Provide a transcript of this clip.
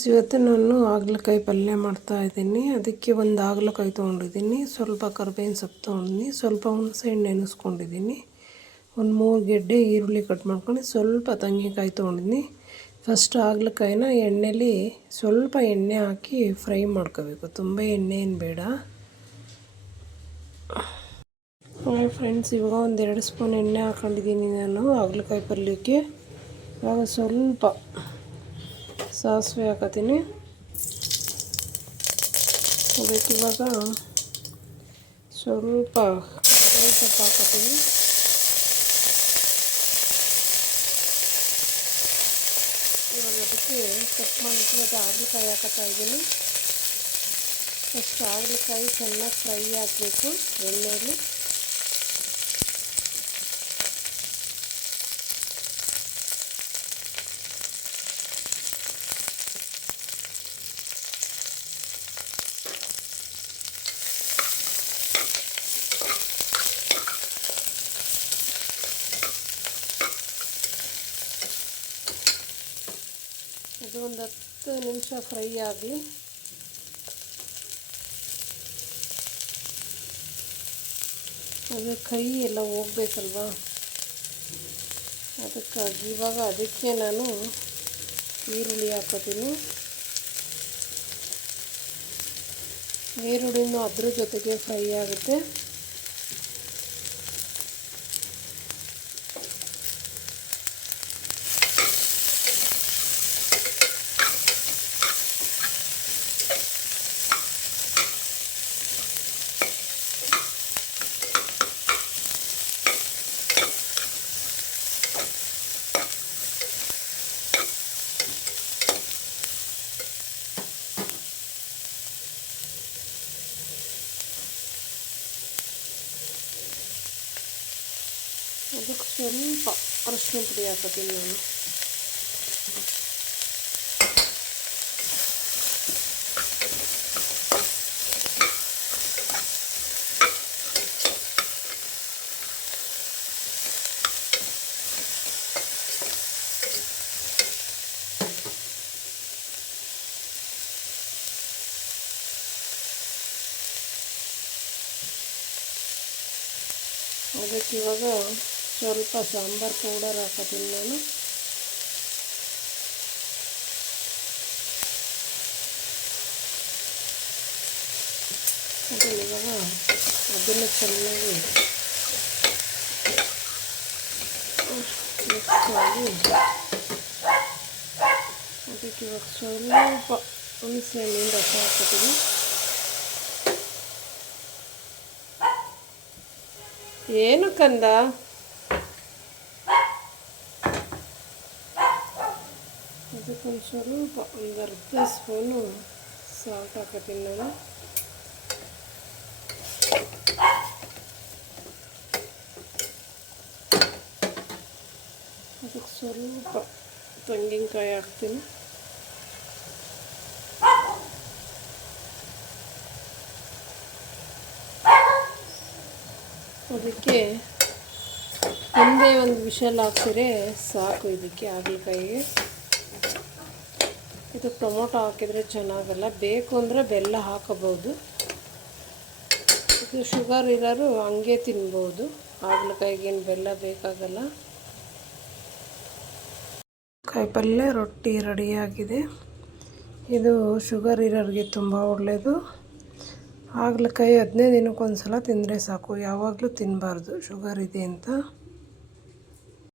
ಇವತ್ತು ನಾನು ಹಾಗಲಕಾಯಿ ಪಲ್ಯ ಮಾಡ್ತಾಯಿದ್ದೀನಿ. ಅದಕ್ಕೆ ಒಂದು ಹಾಗಲಕಾಯಿ ತೊಗೊಂಡಿದ್ದೀನಿ, ಸ್ವಲ್ಪ ಕರಿಬೇವಿನ ಸೊಪ್ಪು ತೊಗೊಂಡಿದ್ದೀನಿ, ಸ್ವಲ್ಪ ಹುಣಸೆಹಣ್ಣು ನೆನೆಸ್ಕೊಂಡಿದ್ದೀನಿ, ಒಂದು 3 ಗೆಡ್ಡೆ ಈರುಳ್ಳಿ ಕಟ್ ಮಾಡ್ಕೊಂಡು, ಸ್ವಲ್ಪ ತೆಂಗಿನಕಾಯಿ ತೊಗೊಂಡಿದ್ದೀನಿ. ಫಸ್ಟ್ ಹಾಗಲಕಾಯಿನ ಎಣ್ಣೆಲಿ ಸ್ವಲ್ಪ ಎಣ್ಣೆ ಹಾಕಿ ಫ್ರೈ ಮಾಡ್ಕೋಬೇಕು, ತುಂಬ ಎಣ್ಣೆ ಏನು ಬೇಡ. ಫ್ರೆಂಡ್ಸ್, ಇವಾಗ ಒಂದು 2 ಸ್ಪೂನ್ ಎಣ್ಣೆ ಹಾಕ್ಕೊಂಡಿದ್ದೀನಿ ನಾನು ಹಾಗಲಕಾಯಿ ಪಲ್ಯಕ್ಕೆ. ಇವಾಗ ಸ್ವಲ್ಪ ಸಾಸಿವೆ ಹಾಕತ್ತೀನಿ. ಅದಕ್ಕೆ ಇವಾಗ ಸ್ವಲ್ಪ ಕರಿಬೇವು ಸೊಪ್ಪು ಹಾಕತ್ತೀನಿ. ಇವಾಗ ಅದಕ್ಕೆ ಕಟ್ ಮಾಡಿಟ್ಟು ಹಾಗಲಕಾಯಿ ಹಾಕತ್ತಾ ಇದ್ದೀನಿ. ಫಸ್ಟ್ ಹಾಗಲಕಾಯಿ ಚೆನ್ನಾಗಿ ಫ್ರೈ ಆಗಬೇಕು ಎಣ್ಣೆಯಲ್ಲಿ. ಇದು ಒಂದು 10 ನಿಮಿಷ ಫ್ರೈ ಆಗಲಿ. ಅದು ಕೈ ಎಲ್ಲ ಹೋಗ್ಬೇಕಲ್ವ, ಅದಕ್ಕಾಗಿ ಇವಾಗ ಅದಕ್ಕೆ ನಾನು ಈರುಳ್ಳಿ ಹಾಕೋತೀನಿ. ಈರುಳ್ಳಿನೂ ಅದ್ರ ಜೊತೆಗೆ ಫ್ರೈ ಆಗುತ್ತೆ. ಅದಕ್ಕೆ ಸ್ವಲ್ಪ ಅರಶಿನ ಪುಡಿ ಹಾಕೋತೀನಿ ನಾನು. ಅದಕ್ಕೆ ಇವಾಗ ಸ್ವಲ್ಪ ಸಾಂಬಾರು ಪೌಡರ್ ಹಾಕೋತೀನಿ ನಾನು. ಇವಾಗ ಅದನ್ನು ಚೆನ್ನಾಗಿ ಮಿಕ್ಸ್ ಮಾಡಿ ಅದಕ್ಕೆ ಇವಾಗ ಸ್ವಲ್ಪ ಹುಣಸೆಹಣ್ಣಿನ ರಸ ಹಾಕೋತೀನಿ. ಏನು ಕಂದ, ಅದಕ್ಕೊಂದು ಸ್ವಲ್ಪ ಒಂದು ಅರ್ಧ ಸ್ಪೂನು ಸಾಲ್ಟ್ ಹಾಕೋತೀನಿ ನಾನು. ಅದಕ್ಕೆ ಸ್ವಲ್ಪ ತೆಂಗಿನಕಾಯಿ ಹಾಕ್ತೀನಿ. ಅದಕ್ಕೆ ಒಂದೇ ಒಂದು ವಿಷಲ್ ಹಾಕ್ಸಿದ್ರೆ ಸಾಕು ಇದಕ್ಕೆ ಹಾಗಲಕಾಯಿಗೆ. ಇದು ಟೊಮೊಟೊ ಹಾಕಿದರೆ ಚೆನ್ನಾಗಲ್ಲ, ಬೇಕು ಅಂದರೆ ಬೆಲ್ಲ ಹಾಕಬಹುದು. ಇದು ಶುಗರ್ ಇರೋರು ಹಂಗೆ ತಿನ್ಬೋದು, ಹಾಗಲಕಾಯಿಗೇನು ಬೆಲ್ಲ ಬೇಕಾಗಲ್ಲ. ಕಾಯಿ ಪಲ್ಯ ರೊಟ್ಟಿ ರೆಡಿಯಾಗಿದೆ. ಇದು ಶುಗರ್ ಇರೋರಿಗೆ ತುಂಬ ಒಳ್ಳೆಯದು. ಹಾಗಲಕಾಯಿ 15 ದಿನಕ್ಕೊಂದು ಸಲ ತಿಂದರೆ ಸಾಕು, ಯಾವಾಗಲೂ ತಿನ್ನಬಾರ್ದು ಶುಗರ್ ಇದೆ ಅಂತ.